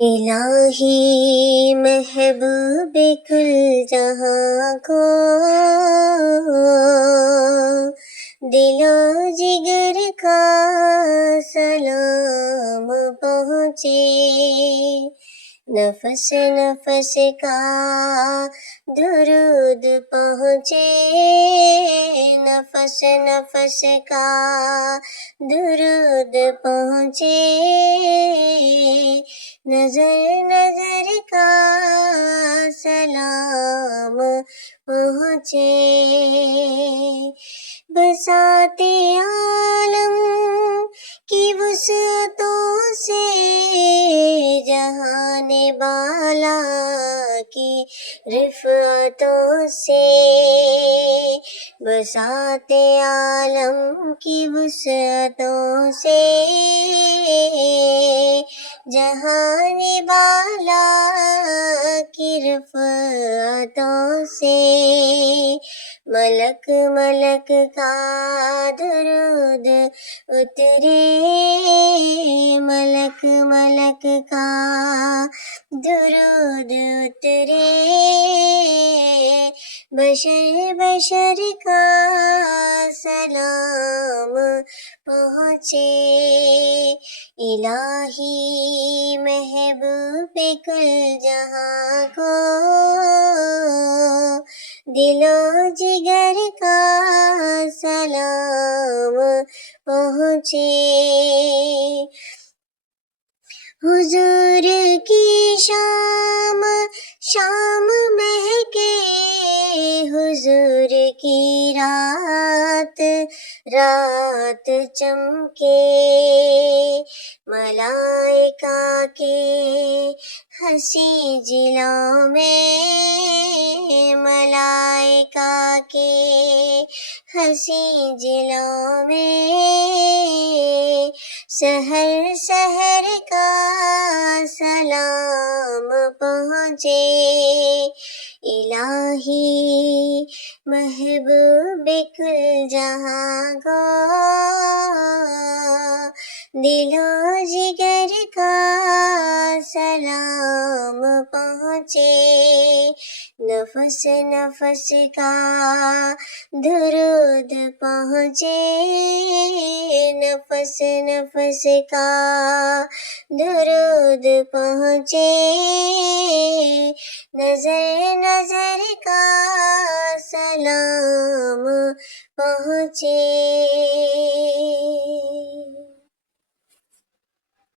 الہی محبوب کل جہاں کو دل و جگر کا سلام پہنچے، نفس نفس کا درود پہنچے، نفس نفس کا درود پہنچے، نظر نظر کا سلام پہنچے، بساط عالم کی وسعتوں سے جہان بالا کی رفعتوں سے، بساط عالم کی وسعتوں سے جہان بالا کی رفعتوں سے، ملک ملک کا درود اترے، ملک ملک کا درود اترے، بشر بشر کا سلام پہنچے، الہی محبوب کل جہاں کو دل و جگر کا سلام پہنچے، حضور کی شام شام مہکے، حضور کی رات رات چمکے، ملائکہ کے ہنسی جلووں میں، ملائکہ کے ہنسی جلووں میں، سحر سحر کا سلام پہنچے، الہی محبوب کل جہاں کو دل و جگر کا سلام پہنچے، نفس نفس کا درود پہنچے، نفس نفس کا درود پہنچے، نظر نظر کا سلام پہنچے۔